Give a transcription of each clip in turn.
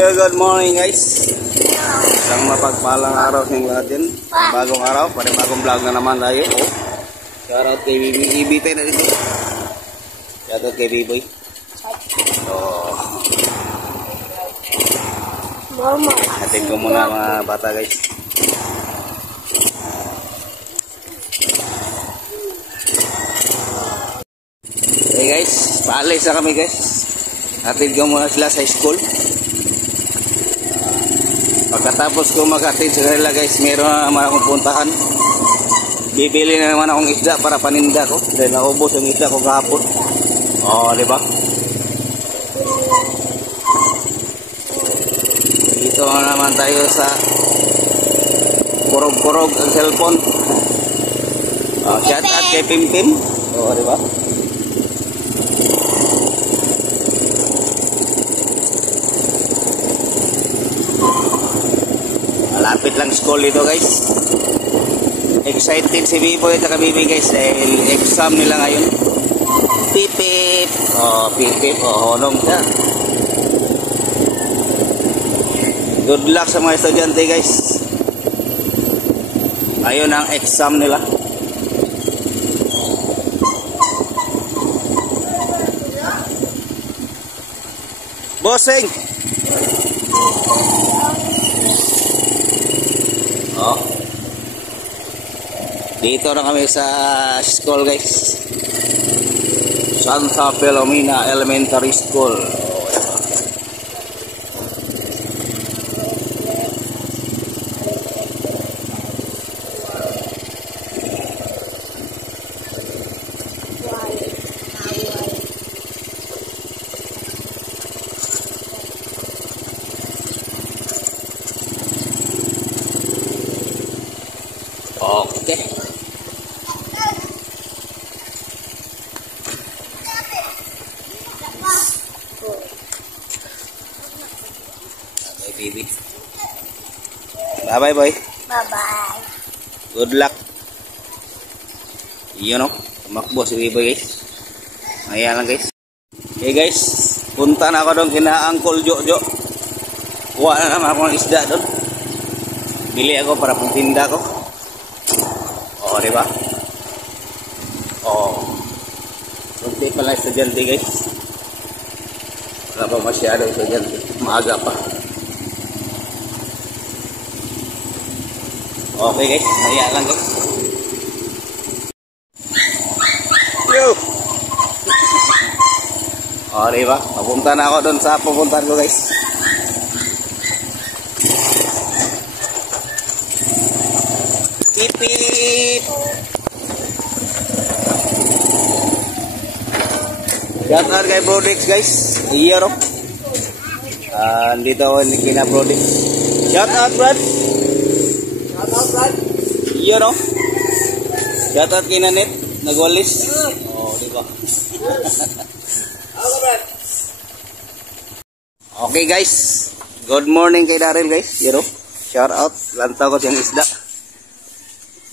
Good morning guys. Isang mapagpalang araw sa lahat din. Bagong araw, pada bagong vlog na naman tayo. Shoutout kay BB tayo na dito. Shoutout kay B-Boy. Natin ko muna mga bata guys. Hey guys, paalis na kami guys. Natin ko muna sila sa school. Pagkatapos ko mag-attend sa kanila guys, meron na naman akong puntahan. Bibili na naman akong isda para paninda ko dahil naubos ang isda ko kahapon. Di ba? Dito na naman tayo sa kurog-kurog ang cellphone. Shout out kay Pimpim. Di ba? Malapit lang school dito guys. Excited si B-Boy at BB guys dahil exam nila ngayon. Pipip. Pipip. Honong siya. Good luck sa mga estudyante guys. Ayun ang exam nila. Bossing. Dito na kami sa school guys. Santa Filomena Elementary School. Okay. Baby. Bye-bye, boy. Bye-bye. Good luck. Yun o. Tumakbo si Baby, guys. Ayan lang, guys. Okay, guys. Punta na ako doon kina Uncle Jojo. Kuha na naman ako ng isda doon. Bili ako para pagtinda ko. Diba? Kunti pa lang estudyante, guys. Wala pa masyado estudyante. Maaga pa. Okay guys, maya lang guys. Yo! Diba? Papunta na ako doon sa pupuntahan ko guys. Pipip! Shout out kay Brodex guys. Iya ro. Andito ako ni kina Brodex. Shout out Brad. Iya no? Shout out kay Nanet, nagwalis. Diba? Okay guys. Good morning kay Daryl guys. Iya no? Shout out. Lantaw ko siyang isda.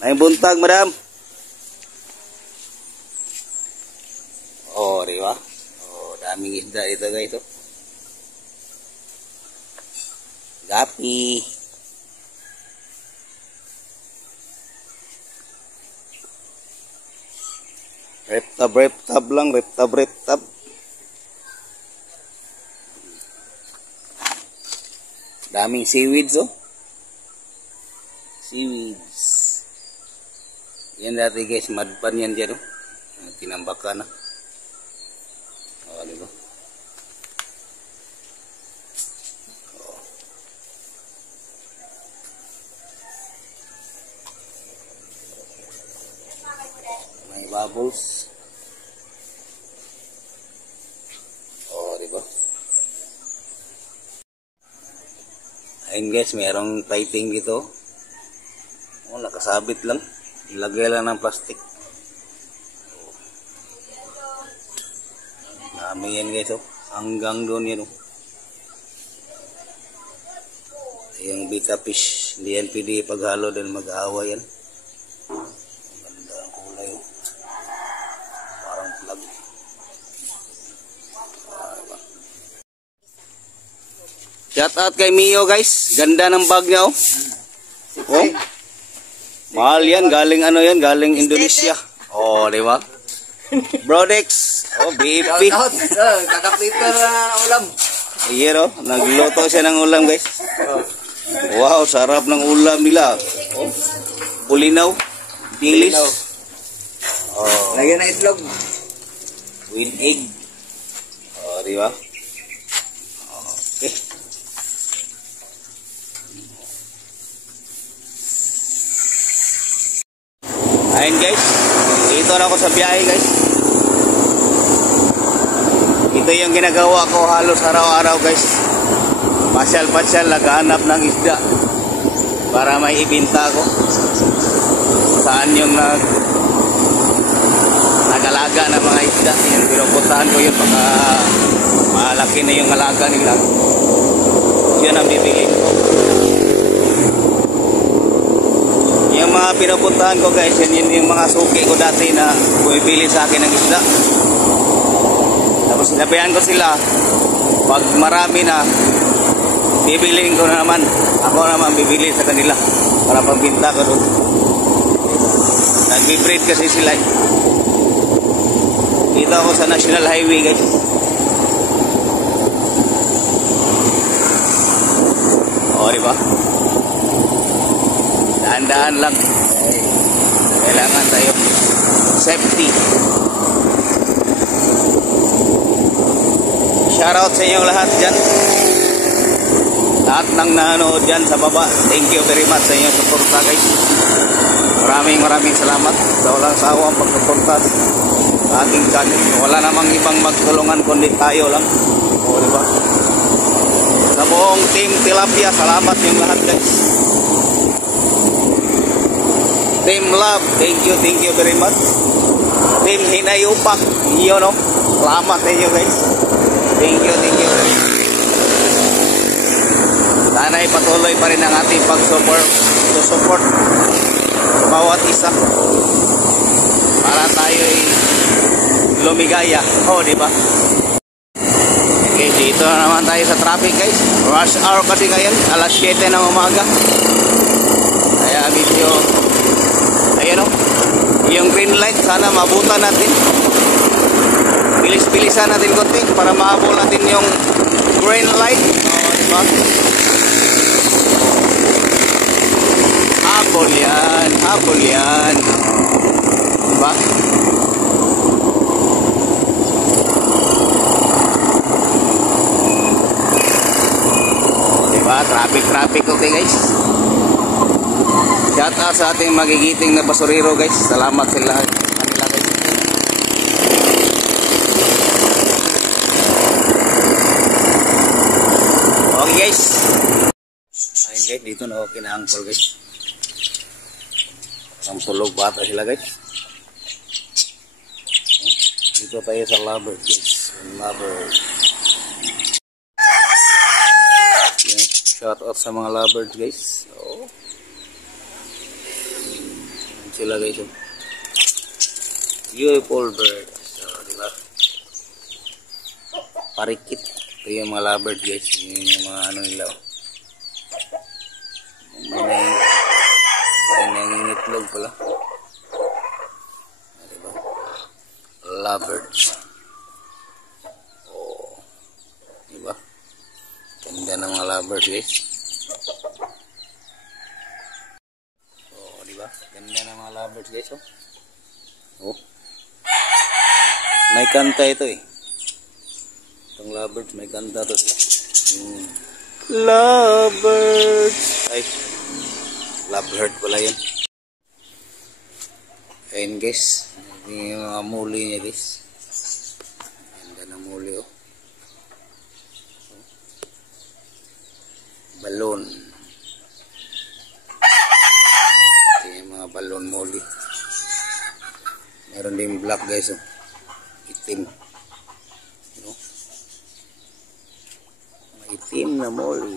May buntag madam. Diba? Daming isda ito guys. Gapi. Reptab lang, reptab. Daming seaweeds Seaweeds. Yan dati guys, madpan yan dyan tinambakan na. Diba? May bubbles. Diba? Ayun guys, mayroong lighting dito. Nakasabit lang. Ilagay lang ng plastic. Dami yan guys hanggang doon yan yung beta fish. Hindi yan pwede paghalo dahil mag-aawa yan. Ganda ang kulay parang flag. Shout out kay Mio guys. Ganda ng bag niya oh. Oh. Mahal yan. Galing ano yan? Galing Indonesia. Oh, di ba? Brodex. Oh, BFP. Kakaprito na ulam. Ayan oh. Nagluto siya ng ulam guys. Wow, sarap ng ulam nila. Oh. Pulinaw. English. Oh. Lagyan na itlog. With egg. Oh, di ba? Okay. Ayun guys, dito na ako sa biyahe guys. Ito yung ginagawa ko halos araw-araw guys. Pasyal-pasyal, naghahanap ng isda para may ibinta ko. Saan yung nagalaga ng mga isda. Yung pinupuntahan ko yun baka malaki na yung alaga nila. Yun ang bibili ko. Yung mga pinupuntahan ko guys, yun yung mga suki ko dati na bumibili sa akin ng isda. Tapos sinabihan ko sila, pag marami na, bibiliin ko na naman. Ako naman bibili sa kanila para pagbinta ko doon. Nag-breed kasi sila. Dito ako sa National Highway guys. O, diba? Daan-daan lang. Kailangan tayo safety. Shoutout sa inyong lahat dyan. Lahat ng nanonood dyan sa baba. Thank you very much sa inyong suporta guys. Maraming salamat sa walang sawang pagsuporta sa ating channel. Wala namang ibang magtulungan kundi tayo lang. O, diba? Sa buong team Tilapia, salamat yung lahat guys. Team Love, thank you very much. Team Hinayupak, yun no. Salamat sa inyo guys. Thank you. Sana ipatuloy pa rin ang ating pag-support sa bawat isa. Para tayo lumigaya. Oh, di ba? Okay, dito na naman tayo sa traffic guys. Rush hour kasi ngayon, alas 7 ng umaga. Kaya medyo ayan o, yung green light sana mabutan natin. Bilis-bilisan natin konti para mahabol natin yung green light. O, diba? Habol yan. Diba? Diba? Traffic okay guys. Shout out sa ating magigiting na basurero guys. Salamat sila kanila guys. Okay guys. Ayun guys, dito na ako kinaangkol guys. Ang tulog bata sila guys. Dito tayo sa lovebird guys. Lovebird. Shout out sa mga lovebirds guys. Oh. Sila guys, oh. Beautiful bird. So, diba? Parikit. Ito yung mga lovebird guys. Yun yung mga ano nila, oh. May nangingitlog pala. Diba? Lovebirds. Oh. Diba? Ganda ng mga lovebirds guys. Ganda ng mga lovebirds guys, oh. Oh. May kanta ito eh. Itong lovebirds, may kanta to sila. Lovebirds. Ay, lovebird pala yun. Ayun guys, yung mga muli niya guys. Ganda ng muli, oh. Balon. Balon molly. Meron din black guys, oh. Itim. No? Itim na molly.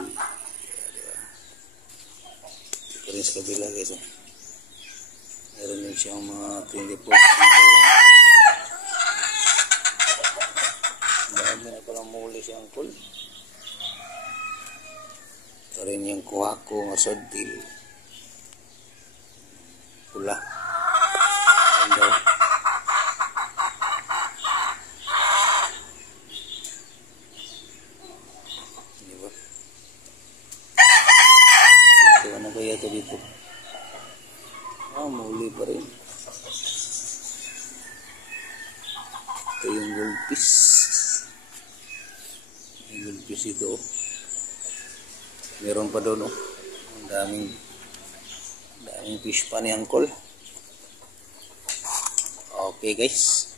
Ito rin sa kabila guys, oh. Meron din siyang mga 24. Dami na palang molly siyang cool. Ito rin yung kuha ko nga sodil. Pula. Ganda. Diba? Ito, ano kaya ito dito? Muli pa rin. Ito yung goldfish. Yung goldfish ito. Meron pa doon, oh. Ang daming fish pa ni Uncle. Okay, guys.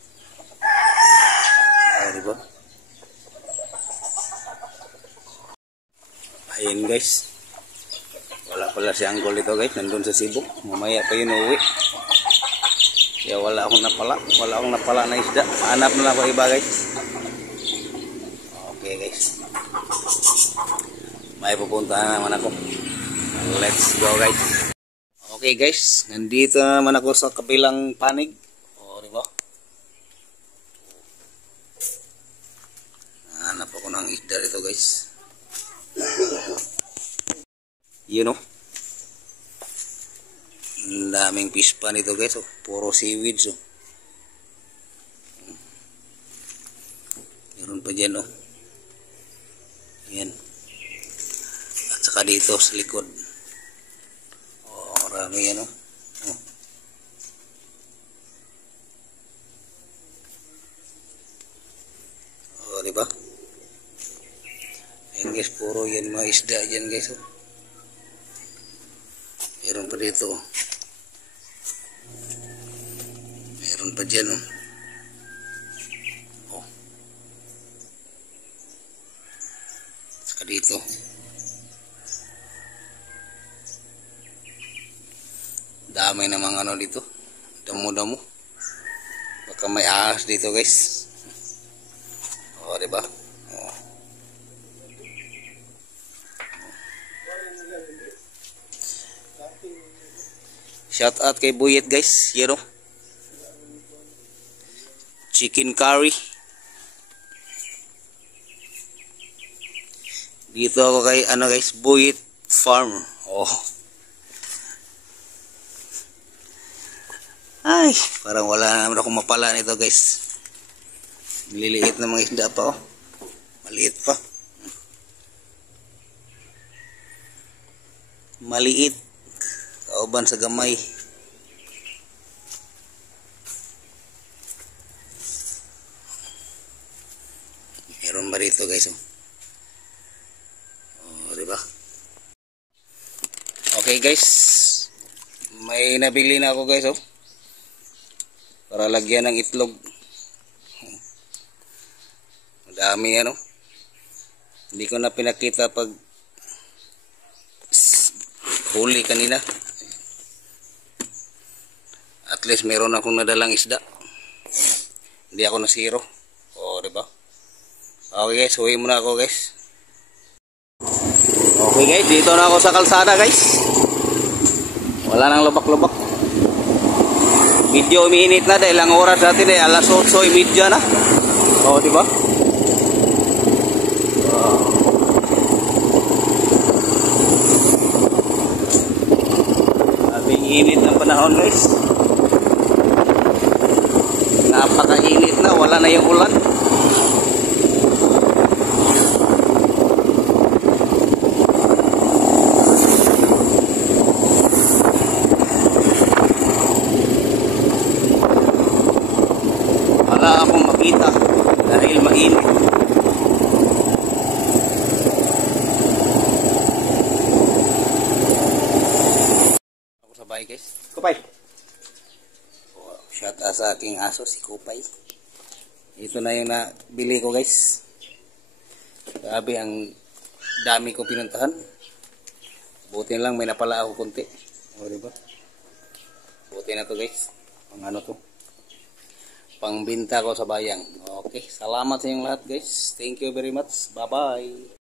Diba? Ayun, guys. Wala pala si Uncle dito, guys. Nandun sa Cebu. Mamaya pa yun uwi. Kaya wala akong napala na isda. Hanap na lang ako iba, guys. Okay, guys. May pupuntahan naman ako. Let's go, guys. Okay, guys. Nandito naman ako sa kabilang panig. O, diba? Hanap ako ng isda dito, guys. You know? Ang daming fish pa nito, guys. Oh. Puro seaweeds. Oh. Meron pa dyan, oh. Ayan. At saka dito sa likod. Oh, marami yan, oh. Oh, diba? Ayan, guys. Puro yan mga isda dyan, guys. Oh. Meron pa dito. Oh. Meron pa dyan, oh. Oh. Saka dito. Dami namang ano dito. Damo-damo. Baka may ahas dito, guys. O, diba? O. Shout out kay Buyet, guys. You know? Chicken curry. Dito ako kay ano, guys, Buyet Farm. Oh. Ay, parang wala naman akong mapala nito, guys. Maliliit na mga isda pa, oh. Maliit pa. Maliit. Kauban sa gamay. Meron ba dito, guys, oh. Oh, diba? Okay, guys. May nabili na ako, guys, oh. Para lagyan ng itlog. Madami, ano. Hindi ko na pinakita pag huli kanina. At least meron akong nadalang isda. Hindi ako nasiro. O, diba? Okay, guys. Uwi muna ako, guys. Okay, guys. Dito na ako sa kalsada, guys. Wala nang lubak-lubak. Medyo umiinit na dahil ang oras natin ay alas 8:30 na. O, diba? Sabing init ng panahon, guys. Napaka-init na. Wala na yung ulan. Wala akong makita dahil mainit. Ako sa bahay, guys. Kupay. Shout out sa aking aso, si Kupay. Ito na yung nabili ko, guys. Grabe, ang dami ko pinuntahan. Buti lang may napala ako konti. O, diba? Buti na to, guys. Pang ano to? Pangbinta ko sa bayang. Okay, salamat sa inyong lahat, guys. Thank you very much. Bye-bye.